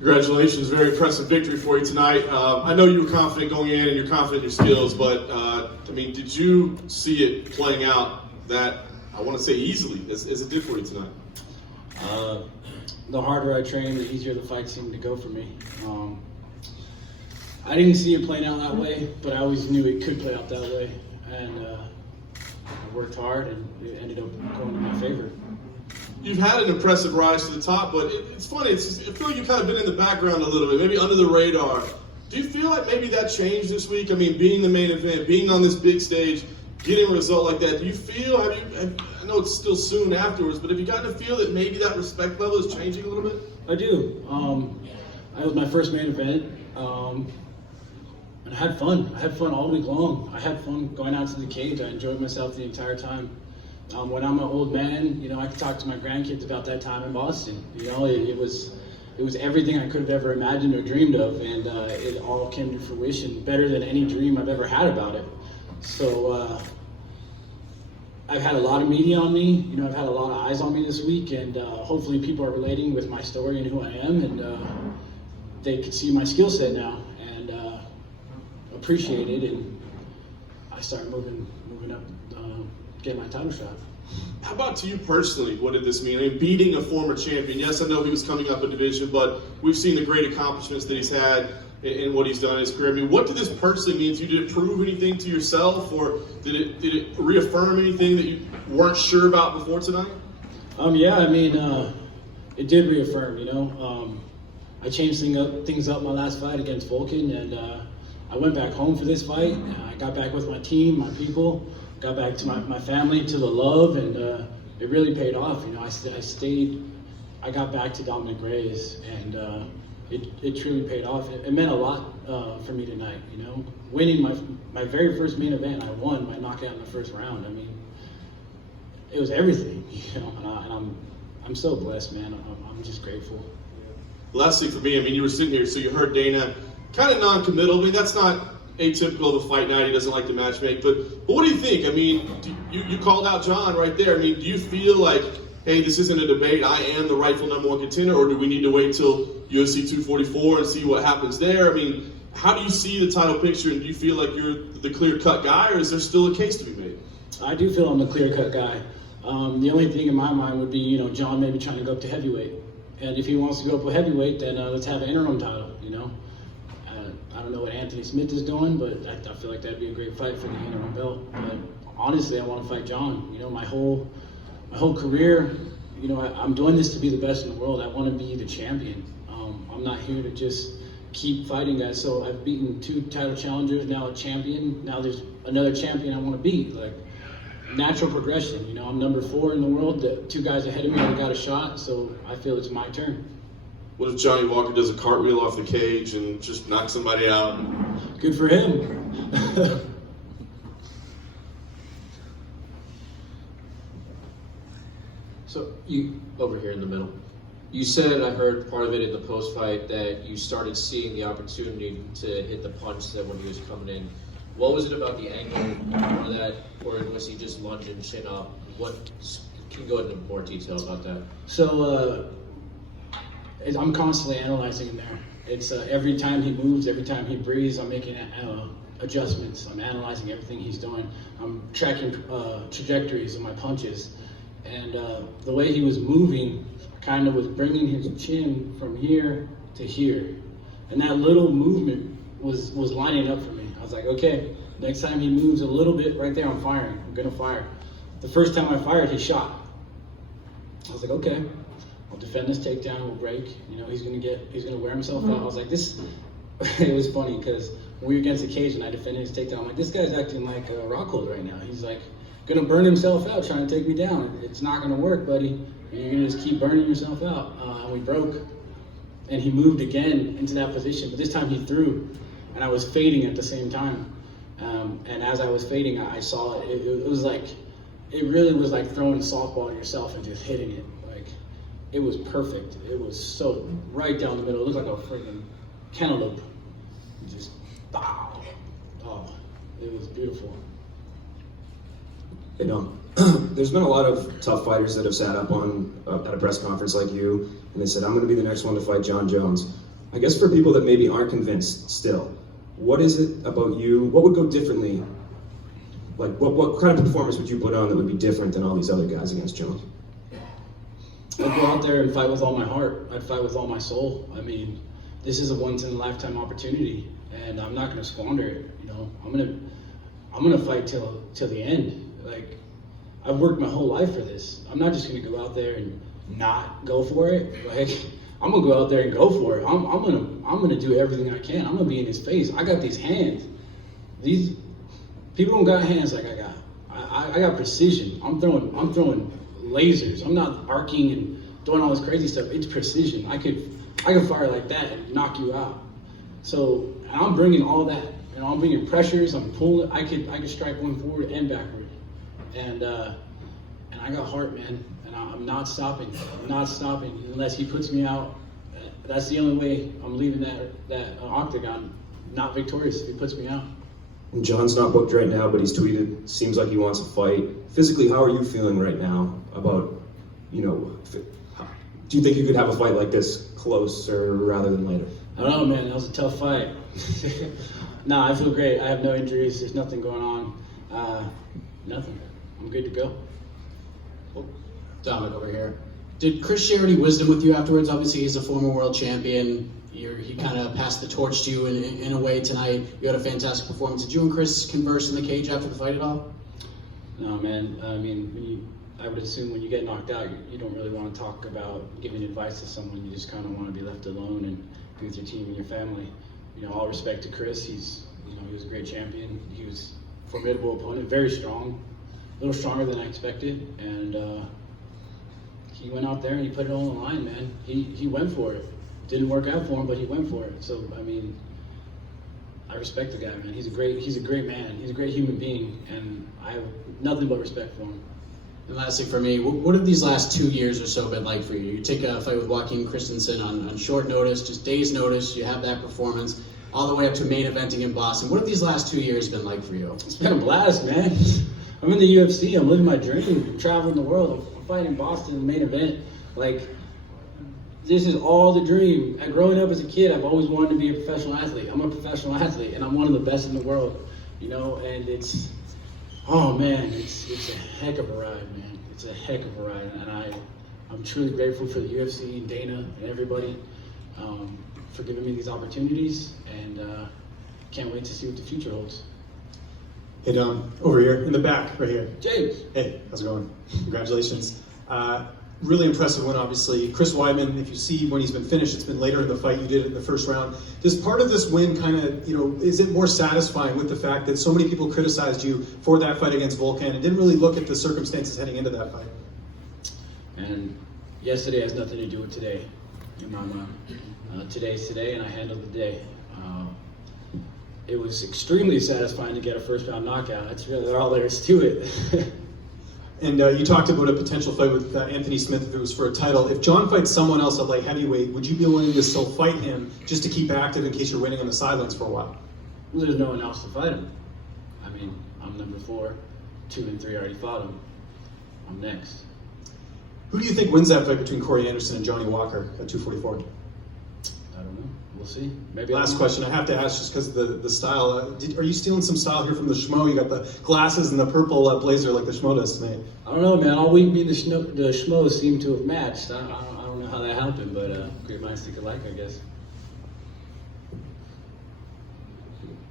Congratulations, very impressive victory for you tonight. I know you were confident going in and you're confident in your skills, but I mean, did you see it playing out that, I want to say easily, as it did for you tonight? The harder I train, the easier the fight seemed to go for me. I didn't see it playing out that way, but I always knew it could play out that way. And I worked hard and it ended up going in my favor. You've had an impressive rise to the top, but it's funny. I feel like you've kind of been in the background a little bit, maybe under the radar. Do you feel like maybe that changed this week? I mean, being the main event, being on this big stage, getting a result like that, do you feel, I know it's still soon afterwards, but have you gotten to feel that maybe that respect level is changing a little bit? I do. It was my first main event, and I had fun. I had fun all week long. I had fun going out to the cage. I enjoyed myself the entire time. When I'm an old man, I can talk to my grandkids about that time in Boston. It was everything I could have ever imagined or dreamed of, and it all came to fruition better than any dream I've ever had about it. So I've had a lot of media on me. I've had a lot of eyes on me this week, and hopefully people are relating with my story and who I am, and they can see my skill set now and appreciate it, and I start moving up. Get my title shot. How about to you personally, what did this mean? I mean, beating a former champion. Yes, I know he was coming up a division, but we've seen the great accomplishments that he's had in what he's done in his career. I mean, what did this personally mean to you? Did it prove anything to yourself, or did it reaffirm anything that you weren't sure about before tonight? Yeah, I mean, it did reaffirm, I changed things up my last fight against Vulcan, and I went back home for this fight. I got back with my team, my people, got back to my family, to the love, and it really paid off. I got back to Dominick Reyes, and it truly paid off. It meant a lot for me tonight, Winning my very first main event, I won by knockout in the first round. I mean, it was everything, and I'm so blessed, man. I'm just grateful. Lastly for me, I mean, you were sitting here, so you heard Dana kind of non-committal. I mean, that's not atypical of a fight night. He doesn't like to matchmake, but what do you think? I mean, you called out Jon right there. I mean, do you feel like, hey, this isn't a debate, I am the rightful #1 contender, or do we need to wait till UFC 244 and see what happens there? I mean, how do you see the title picture, and do you feel like you're the clear-cut guy, or is there still a case to be made? I do feel I'm the clear-cut guy. The only thing in my mind would be, Jon maybe trying to go up to heavyweight. And if he wants to go up to heavyweight, then let's have an interim title, I don't know what Anthony Smith is doing, but I feel like that'd be a great fight for the interim belt. But honestly, I want to fight Jon. My whole career, I'm doing this to be the best in the world. I want to be the champion. I'm not here to just keep fighting guys. So I've beaten 2 title challengers, now a champion. Now there's another champion I want to beat. Like, natural progression. I'm number 4 in the world. The 2 guys ahead of me already got a shot, so I feel it's my turn. What if Johnny Walker does a cartwheel off the cage and just knocks somebody out? Good for him. So you, over here in the middle, you said, I heard part of it in the post-fight, that you started seeing the opportunity to hit the punch that when he was coming in. What was it about the angle of that, or was he just lunging chin up? Can you go into more detail about that? So I'm constantly analyzing him there. It's every time he moves, every time he breathes, I'm making adjustments. I'm analyzing everything he's doing. I'm tracking trajectories of my punches. And the way he was moving kind of was bringing his chin from here to here. And that little movement was lining up for me. I was like, okay, next time he moves a little bit, right there, I'm firing. I'm gonna fire. The first time I fired, he shot. I was like, okay, I'll defend this takedown, we'll break. He's gonna wear himself out. I was like, it was funny because when we were against the cage and I defended his takedown, I'm like, this guy's acting like Rockhold right now. He's like, gonna burn himself out trying to take me down. It's not gonna work, buddy. You're gonna just keep burning yourself out. And we broke. And he moved again into that position, but this time he threw, and I was fading at the same time. And as I was fading, I saw it. It really was like throwing a softball at yourself and just hitting it. Like, it was perfect. It was so right down the middle. It looked like a freaking cantaloupe. Just, bow. Oh, it was beautiful. There's been a lot of tough fighters that have sat up at a press conference like you, and they said, I'm going to be the next one to fight Jon Jones. I guess for people that maybe aren't convinced still, what is it about you? What would go differently? Like, what kind of performance would you put on that would be different than all these other guys against Jones? I'd go out there and fight with all my heart. I'd fight with all my soul. I mean, this is a once-in-a-lifetime opportunity, and I'm not going to squander it. You know, I'm gonna fight till the end. Like, I've worked my whole life for this. I'm not just going to go out there and not go for it. Like, I'm gonna go out there and go for it. I'm gonna do everything I can. I'm gonna be in his face. I got these hands. These people don't got hands like I got. I got precision. I'm throwing lasers. I'm not arcing and doing all this crazy stuff. It's precision. I could fire like that and knock you out. So, and I'm bringing all that. You know, I'm bringing pressures. I'm pulling. I could strike one forward and backward. And I got heart, man. And I'm not stopping. I'm not stopping unless he puts me out. That's the only way I'm leaving that octagon not victorious if he puts me out. And Jon's not booked right now, but he's tweeted, seems like he wants a fight. Physically, how are you feeling right now about, you know, do you think you could have a fight like this closer rather than later? I don't know, man. That was a tough fight. Nah, I feel great. I have no injuries. There's nothing going on. Nothing. I'm good to go. Dominick over here. Did Chris share any wisdom with you afterwards? Obviously, he's a former world champion. He kind of passed the torch to you in a way tonight. You had a fantastic performance. Did you and Chris converse in the cage after the fight at all? No, man. I mean, I would assume when you get knocked out, you don't really want to talk about giving advice to someone. You just kind of want to be left alone and be with your team and your family. You know, all respect to Chris. He was a great champion. He was a formidable opponent, very strong, a little stronger than I expected, and he went out there and he put it all on the line, man. He went for it. Didn't work out for him, but he went for it. So, I mean, I respect the guy, man. He's a great man. He's a great human being, and I have nothing but respect for him. And lastly for me, what have these last 2 years or so been like for you? You take a fight with Joaquin Christensen on short notice, just days notice, you have that performance, all the way up to main eventing in Boston. What have these last 2 years been like for you? It's been a blast, man. I'm in the UFC. I'm living my dream. I'm traveling the world. I'm fighting Boston in the main event. Like, this is all the dream. And growing up as a kid, I've always wanted to be a professional athlete. I'm a professional athlete, and I'm one of the best in the world. You know, and it's a heck of a ride, man. It's a heck of a ride, and I'm truly grateful for the UFC and Dana and everybody for giving me these opportunities, and can't wait to see what the future holds. Hey Dom, over here, in the back, right here. James. Hey, how's it going? Congratulations. Really impressive win, obviously. Chris Weidman, if you see when he's been finished, it's been later in the fight, you did it in the first round. Does part of this win kind of, you know, is it more satisfying with the fact that so many people criticized you for that fight against Volkan and didn't really look at the circumstances heading into that fight? And yesterday has nothing to do with today in my mind. Today's today, and I handled the day. It was extremely satisfying to get a first round knockout. That's really all there is to it. And you talked about a potential fight with Anthony Smith if it was for a title. If Jon fights someone else at light heavyweight, would you be willing to still fight him just to keep active in case you're waiting on the sidelines for a while? Well, there's no one else to fight him. I mean, I'm number 4. 2 and 3 already fought him. I'm next. Who do you think wins that fight between Corey Anderson and Johnny Walker at 244? I don't know. We'll see. Maybe. Last question I have to ask, just because the style. Are you stealing some style here from the Schmo? You got the glasses and the purple blazer like the Schmo does tonight. I don't know, man. All week me and the Schmoes seem to have matched. I don't know how that happened, but great minds think alike, I guess.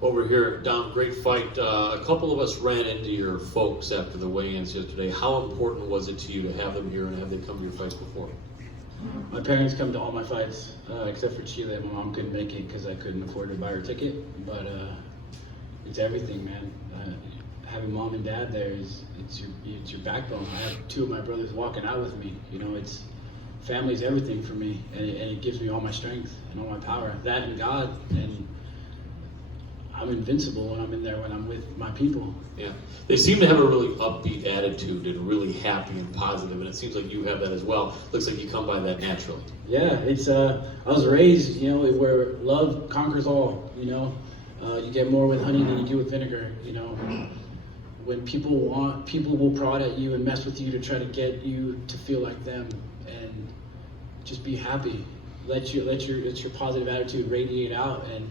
Over here, Dom, great fight. A couple of us ran into your folks after the weigh-ins yesterday. How important was it to you to have them here and have they come to your fights before? My parents come to all my fights, except for Chile. My mom couldn't make it because I couldn't afford to buy her ticket. But it's everything, man. Having mom and dad there it's your backbone. I have 2 of my brothers walking out with me. You know, it's family's everything for me, and it gives me all my strength and all my power. That and God, and I'm invincible when I'm in there, when I'm with my people. Yeah, they seem to have a really upbeat attitude and really happy and positive, and it seems like you have that as well. Looks like you come by that naturally. Yeah, it's I was raised, you know, where love conquers all. You know, you get more with honey than you do with vinegar. You know, when people will prod at you and mess with you to try to get you to feel like them, and just be happy. let your positive attitude radiate out, and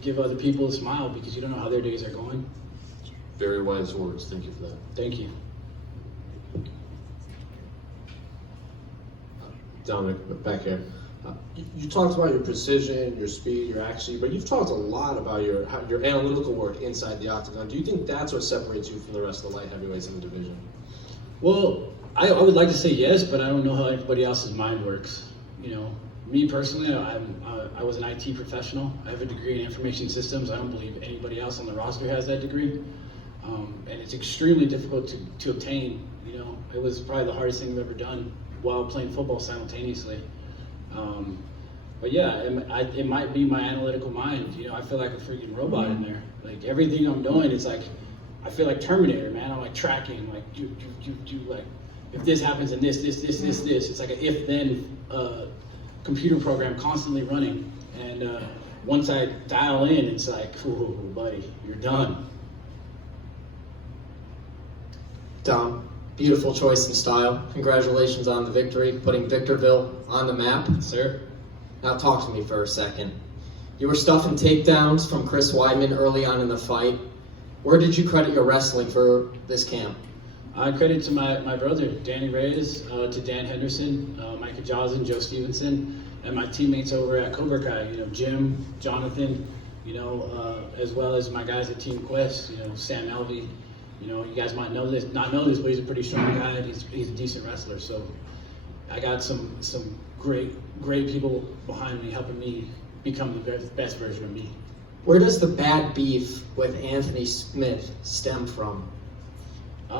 give other people a smile, because you don't know how their days are going. Very wise words. Thank you for that. Thank you. Dominic, back here. You talked about your precision, your speed, your accuracy, but you've talked a lot about your analytical work inside the octagon. Do you think that's what separates you from the rest of the light heavyweights in the division? Well, I would like to say yes, but I don't know how everybody else's mind works. Me personally, I was an IT professional. I have a degree in information systems. I don't believe anybody else on the roster has that degree. And it's extremely difficult to obtain. It was probably the hardest thing I've ever done while playing football simultaneously. But yeah, it might be my analytical mind. I feel like a freaking robot in there. Like everything I'm doing, it's like I feel like Terminator, man. I'm like tracking, like do like if this happens and this. It's like an if-then computer program constantly running. And once I dial in, it's like, ooh, buddy, you're done. Dom, beautiful choice in style. Congratulations on the victory, putting Victorville on the map. Sir? Now talk to me for a second. You were stuffing takedowns from Chris Weidman early on in the fight. Where did you credit your wrestling for this camp? I credit to my brother, Dominick Reyes, to Dan Henderson, Micah Johnson, Joe Stevenson, and my teammates over at Cobra Kai, Jim, Jonathan, as well as my guys at Team Quest, Sam Elvey. You guys might not know this, but he's a pretty strong guy, and he's a decent wrestler. So I got some great people behind me, helping me become the best version of me. Where does the bad beef with Anthony Smith stem from? I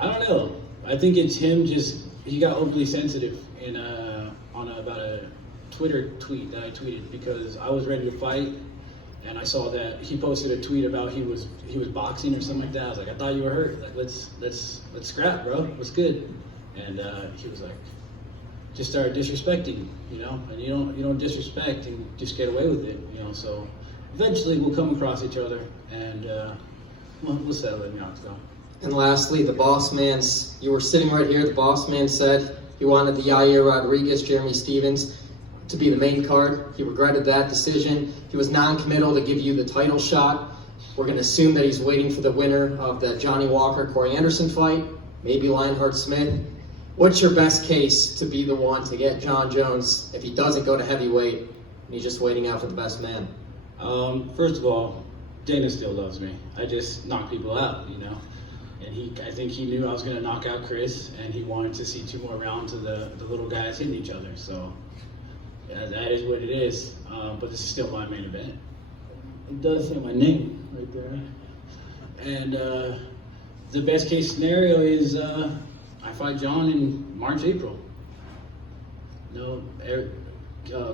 don't know. I think it's him he got overly sensitive about a Twitter tweet that I tweeted, because I was ready to fight, and I saw that he posted a tweet about he was boxing or something like that. I was like, I thought you were hurt. Like, let's scrap, bro. What's good? And he was like, just started disrespecting, and you don't disrespect and just get away with it, So eventually we'll come across each other, and we'll settle it in the octagon. And lastly, the boss man, you were sitting right here, the boss man said he wanted the Yair Rodriguez, Jeremy Stevens to be the main card. He regretted that decision. He was non-committal to give you the title shot. We're going to assume that he's waiting for the winner of the Johnny Walker-Corey Anderson fight, maybe Lionheart Smith. What's your best case to be the one to get Jon Jones if he doesn't go to heavyweight and he's just waiting out for the best man? First of all, Dana still loves me. I just knock people out, And I think he knew I was going to knock out Chris, and he wanted to see 2 more rounds of the little guys hitting each other. So yeah, that is what it is. But this is still my main event. It does say my name right there. And the best case scenario is I fight Jon in March, April.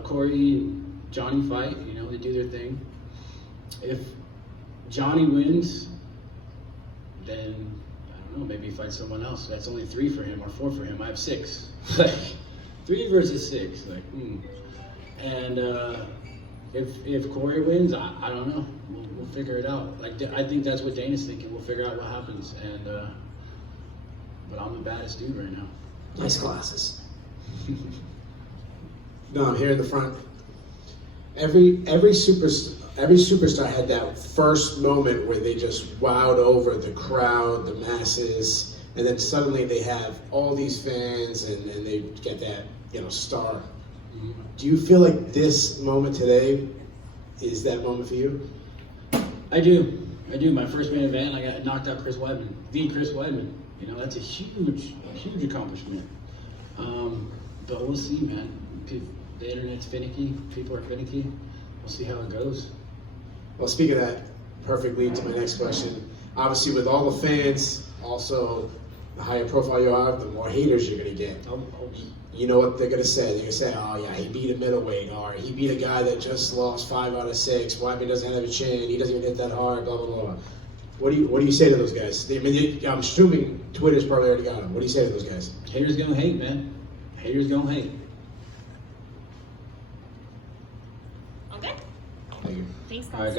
Corey and Johnny fight. They do their thing. If Johnny wins, then I don't know, maybe he fights someone else. That's only 3 for him or 4 for him. I have 6. 3 versus 6. And if Corey wins, I don't know. We'll figure it out. I think that's what Dana's thinking. We'll figure out what happens. And but I'm the baddest dude right now. Nice glasses. No, I'm here in the front. Every superstar had that first moment where they just wowed over the crowd, the masses, and then suddenly they have all these fans and they get that, star. Do you feel like this moment today is that moment for you? I do. My first main event, I got knocked out Chris Weidman. Chris Weidman. That's a huge accomplishment. But we'll see, man. The internet's finicky. People are finicky. We'll see how it goes. Well, speaking of that, perfect lead to my next question. Obviously, with all the fans, also the higher profile you are, the more haters you're going to get. You know what they're going to say. They're going to say, oh, yeah, he beat a middleweight, or he beat a guy that just lost 5 out of 6. Weidman doesn't have a chin. He doesn't even hit that hard, blah, blah, blah. What do you say to those guys? I'm assuming Twitter's probably already got them. What do you say to those guys? Haters going to hate, man. Haters going to hate. Okay. Thank you. Thanks, guys. All right, guys.